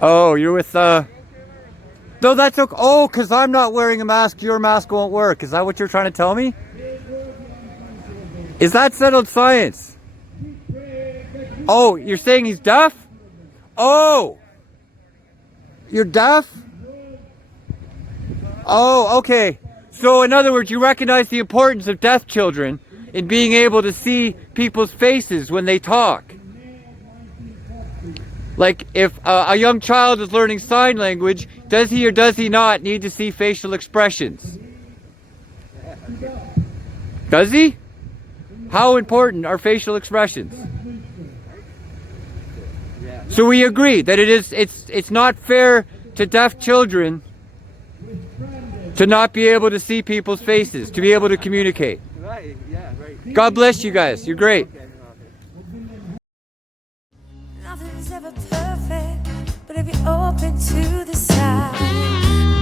Oh, you're with, no, that's okay. Oh, because I'm not wearing a mask, your mask won't work. Is that what you're trying to tell me? Is that settled science? Oh, you're saying he's deaf? Oh! You're deaf? Oh, okay. So in other words, you recognize the importance of deaf children in being able to see people's faces when they talk. Like if a young child is learning sign language, does he or does he not need to see facial expressions? Does he? How important are facial expressions? So we agree that it's not fair to deaf children to not be able to see people's faces, to be able to communicate. Right, yeah, right. God bless you guys. You're great. Nothing's ever perfect, but if you're open to the side,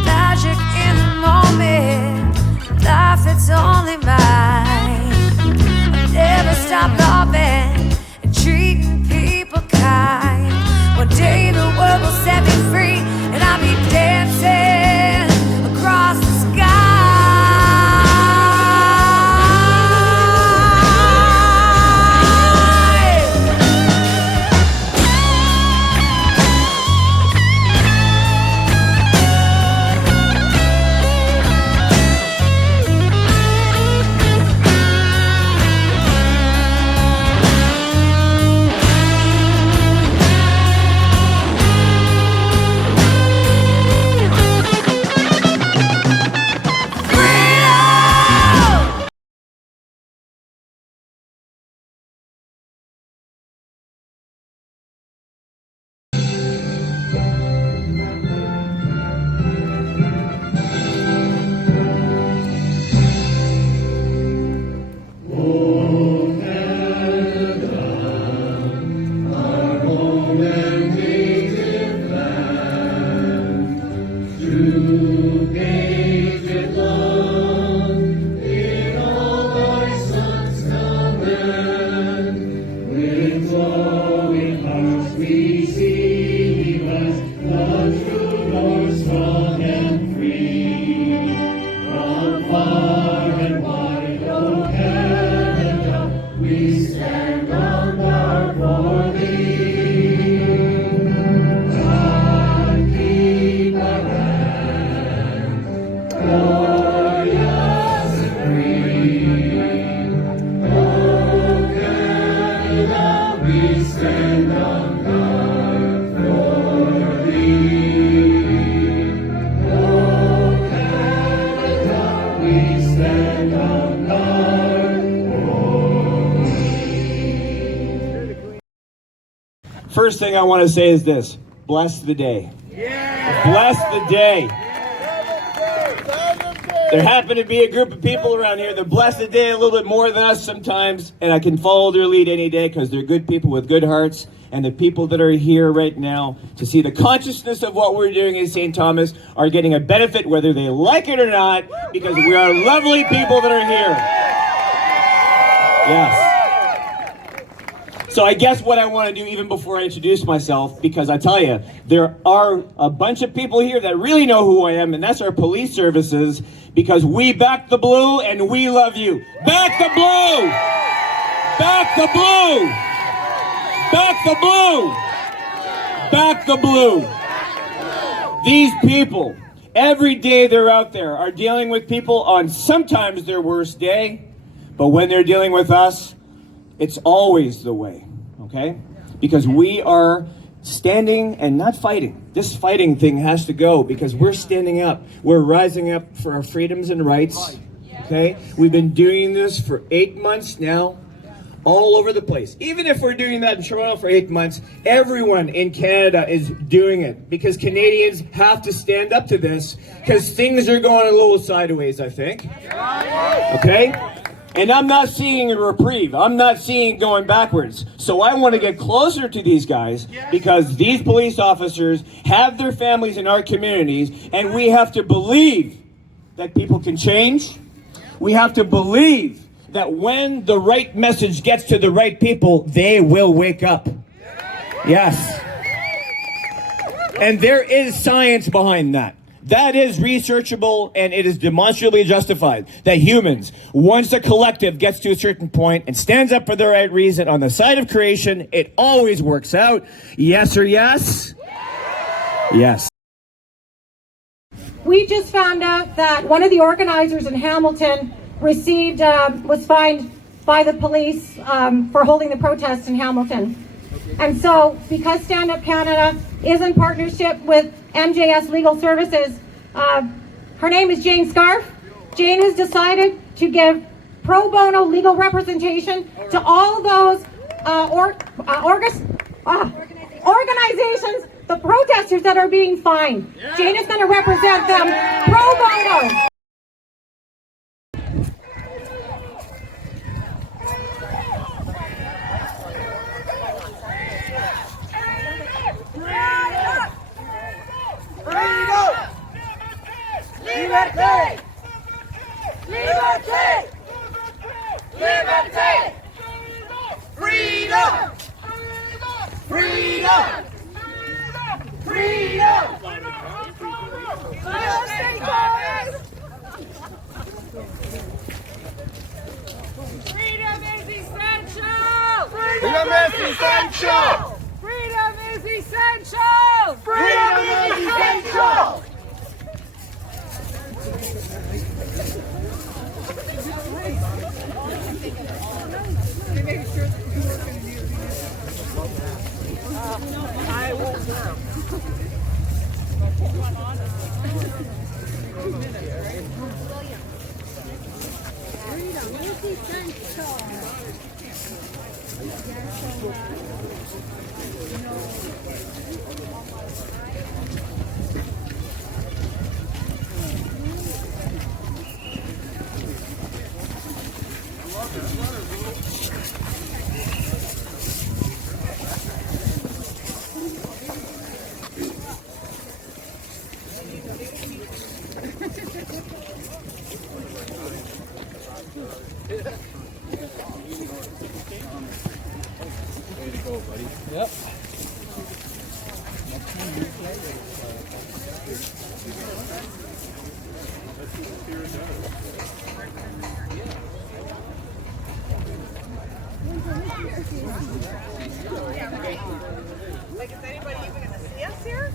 magic in the moment, life it's only mine. I'll never stop loving and treating people kind. One day the world will set me free, and I'll be dancing across the sky. First thing I want to say is this: bless the day. Yeah. Bless the day. There happen to be a group of people around here that bless the day a little bit more than us sometimes, and I can follow their lead any day because they're good people with good hearts. And the people that are here right now to see the consciousness of what we're doing in St. Thomas are getting a benefit whether they like it or not, because we are lovely people that are here. Yes. So I guess what I want to do even before I introduce myself, because I tell you, there are a bunch of people here that really know who I am, and that's our police services, because we back the blue and we love you. Back the blue! Back the blue! Back the blue! Back the blue! These people, every day they're out there, are dealing with people on sometimes their worst day, but when they're dealing with us, it's always the way, okay? Because we are standing and not fighting. This fighting thing has to go because we're standing up. We're rising up for our freedoms and rights, okay? We've been doing this for 8 months now, all over the place. Even if we're doing that in Toronto for 8 months, everyone in Canada is doing it because Canadians have to stand up to this because things are going a little sideways, I think, okay? And I'm not seeing a reprieve. I'm not seeing going backwards. So I want to get closer to these guys because these police officers have their families in our communities, and we have to believe that people can change. We have to believe that when the right message gets to the right people, they will wake up. Yes. And there is science behind that. That is researchable, and it is demonstrably justified that humans, once a collective gets to a certain point and stands up for the right reason on the side of creation, it always works out. Yes or yes? Yes. We just found out that one of the organizers in Hamilton was fined by the police for holding the protest in Hamilton. And so, because Stand Up Canada is in partnership with MJS Legal Services, her name is Jane Scarf. Jane has decided to give pro bono legal representation to all those organizations, the protesters that are being fined. Jane is going to represent them pro bono. Liberté! Liberté! Liberté! Freedom! Freedom! Freedom! Freedom is essential! Freedom is essential! Freedom is essential! Freedom is essential! I will now. Yep. Like, is anybody even going to see us here?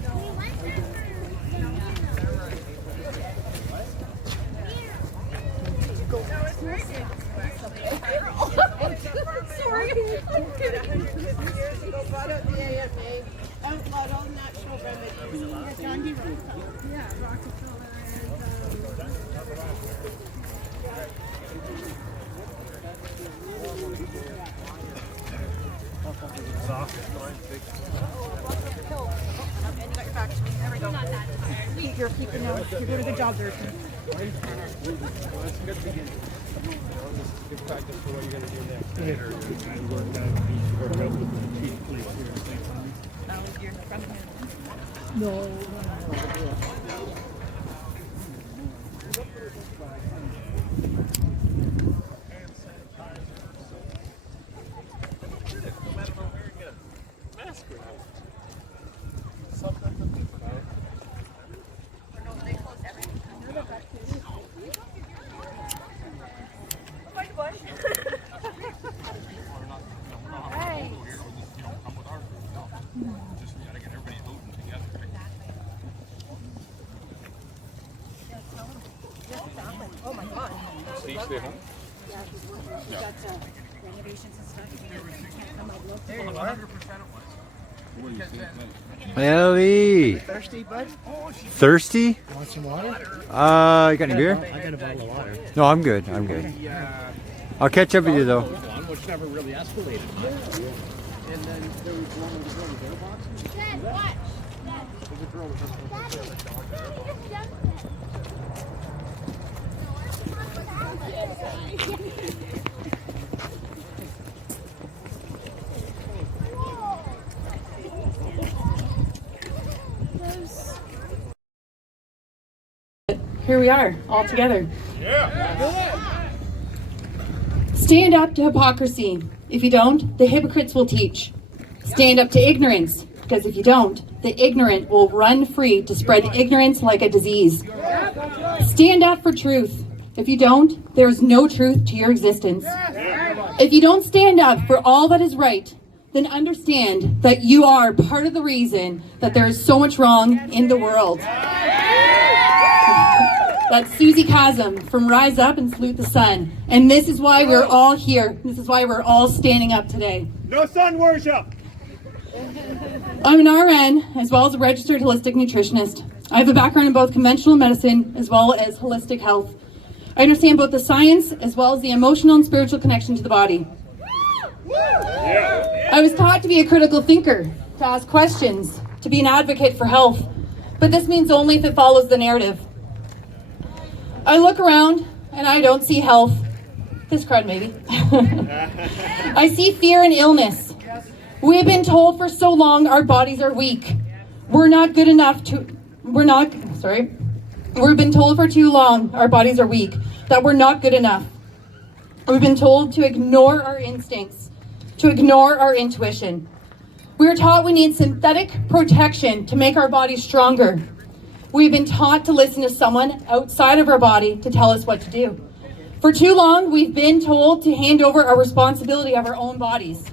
Sorry. Years ago, brought out the AMA, outlawed all natural remedies. Yeah, Gandhi wrote that. Yeah, Rockefeller You're doing a good job there. Good practice for what you're going to do next. Work out with the chief of police here at the same time. Oh my God. Steve, stay home. Renovations and stuff. Can't come out look. There you are. Ellie. Thirsty, bud? Thirsty? Want some water? You got any beer? I got a bottle of water. No, I'm good. I'm good. I'll catch up with you though. Which never really escalated. And then there was one with the girl with their boxes. Dad, watch. There's a girl with her. Here we are, all together. Stand up to hypocrisy. If you don't, the hypocrites will teach. Stand up to ignorance. because if you don't, the ignorant will run free to spread ignorance like a disease. Stand up for truth. If you don't, there is no truth to your existence. If you don't stand up for all that is right, then understand that you are part of the reason that there is so much wrong in the world. That's Susie Chasm from Rise Up and Salute the Sun. And this is why we're all here. This is why we're all standing up today. No sun worship. I'm an RN as well as a registered holistic nutritionist. I have a background in both conventional medicine as well as holistic health. I understand both the science as well as the emotional and spiritual connection to the body. I was taught to be a critical thinker, to ask questions, to be an advocate for health. But this means only if it follows the narrative. I look around and I don't see health. This crowd maybe. I see fear and illness. We have been told for so long our bodies are weak. We've been told for too long our bodies are weak, that we're not good enough. We've been told to ignore our instincts, to ignore our intuition. We are taught we need synthetic protection to make our bodies stronger. We've been taught to listen to someone outside of our body to tell us what to do. For too long, we've been told to hand over our responsibility of our own bodies.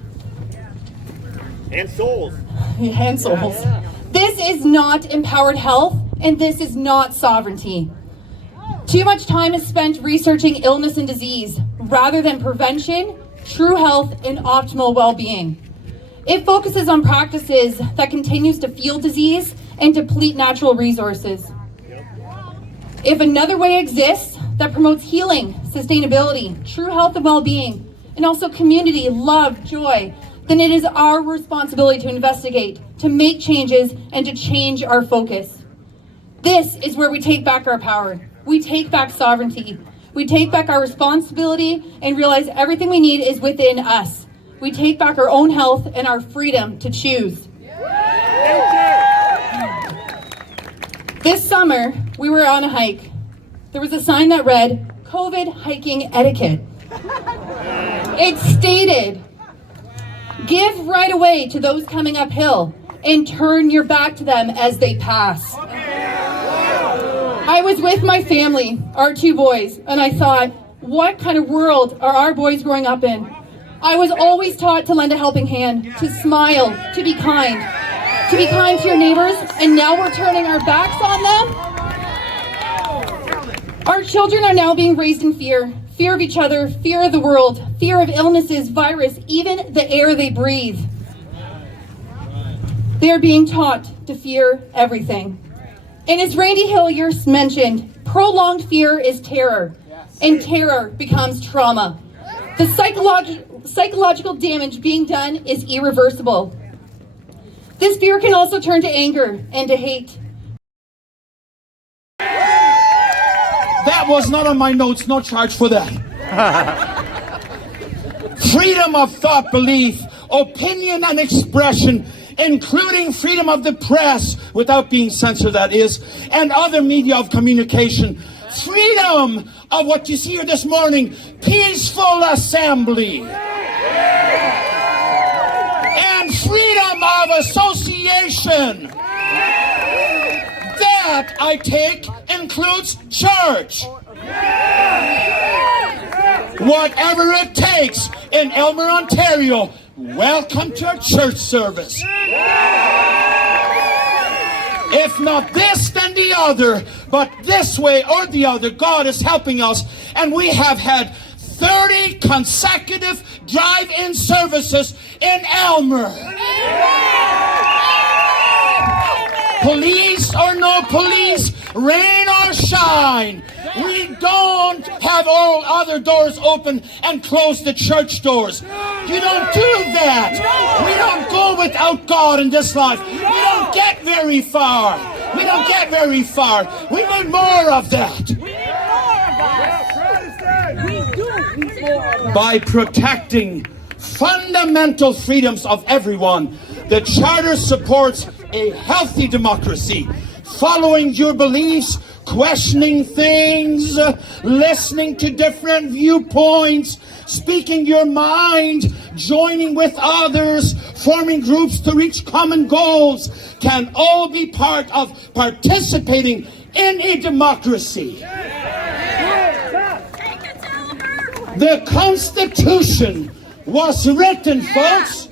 And souls. And souls. This is not empowered health, and this is not sovereignty. Too much time is spent researching illness and disease, rather than prevention, true health, and optimal well-being. It focuses on practices that continues to fuel disease and deplete natural resources. If another way exists that promotes healing, sustainability, true health and well-being, and also community, love, joy, then it is our responsibility to investigate, to make changes, and to change our focus. This is where we take back our power. We take back sovereignty. We take back our responsibility and realize everything we need is within us. We take back our own health and our freedom to choose. This summer, we were on a hike. There was a sign that read, COVID hiking etiquette. It stated, give right away to those coming uphill and turn your back to them as they pass. I was with my family, our two boys, and I thought, what kind of world are our boys growing up in? I was always taught to lend a helping hand, to smile, to be kind to your neighbors, and now we're turning our backs on them? Our children are now being raised in fear. Fear of each other, fear of the world, fear of illnesses, virus, even the air they breathe. They are being taught to fear everything. And as Randy Hillier mentioned, prolonged fear is terror, and terror becomes trauma. The psychological damage being done is irreversible. This fear can also turn to anger and to hate. That was not on my notes, no charge for that. Freedom of thought, belief, opinion, and expression, including freedom of the press, without being censored, that is, and other media of communication. Freedom of what you see here this morning, peaceful assembly. And freedom of association. That, I take, includes church. Whatever it takes in Elmer, Ontario, welcome to our church service. If not this, then the other. But this way or the other, God is helping us. And we have had 30 consecutive drive-in services in Elmer. Police or no police, rain or shine, we don't have all other doors open and close the church doors. You don't do that. We don't go without God in this life. We don't get very far. We don't get very far. We want more of that. By protecting fundamental freedoms of everyone, the Charter supports a healthy democracy, following your beliefs, questioning things, listening to different viewpoints, speaking your mind, joining with others, forming groups to reach common goals, can all be part of participating in a democracy. The Constitution was written, folks,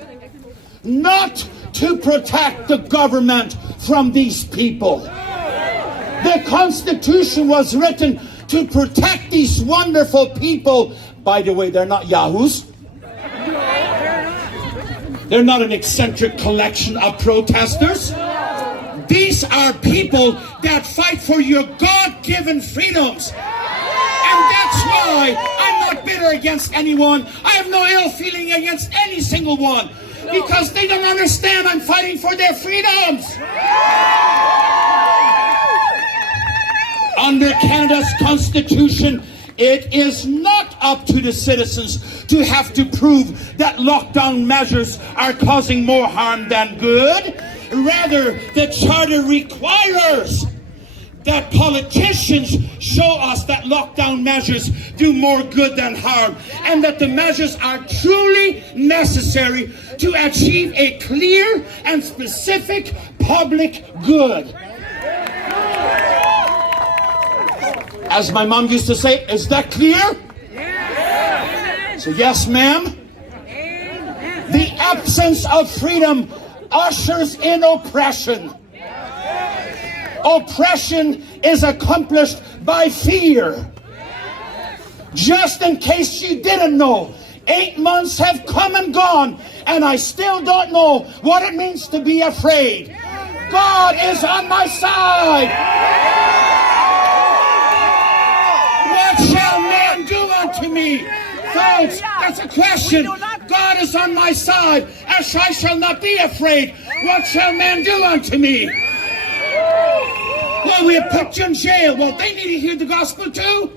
not to protect the government from these people. The Constitution was written to protect these wonderful people. By the way, they're not yahoos. They're not an eccentric collection of protesters. These are people that fight for your God-given freedoms. And that's why I'm not bitter against anyone. I have no ill feeling against any single one. Because they don't understand I'm fighting for their freedoms. Under Canada's Constitution, it is not up to the citizens to have to prove that lockdown measures are causing more harm than good. Rather, the Charter requires that politicians show us that lockdown measures do more good than harm, and that the measures are truly necessary to achieve a clear and specific public good. As my mom used to say, is that clear? So yes, ma'am. The absence of freedom ushers in oppression. Oppression is accomplished by fear. Just in case you didn't know, 8 months have come and gone, and I still don't know what it means to be afraid. God is on my side. What shall man do unto me? Folks, that's a question. God is on my side, as I shall not be afraid. What shall man do unto me? Well, we have put you in jail. Well, they need to hear the gospel too.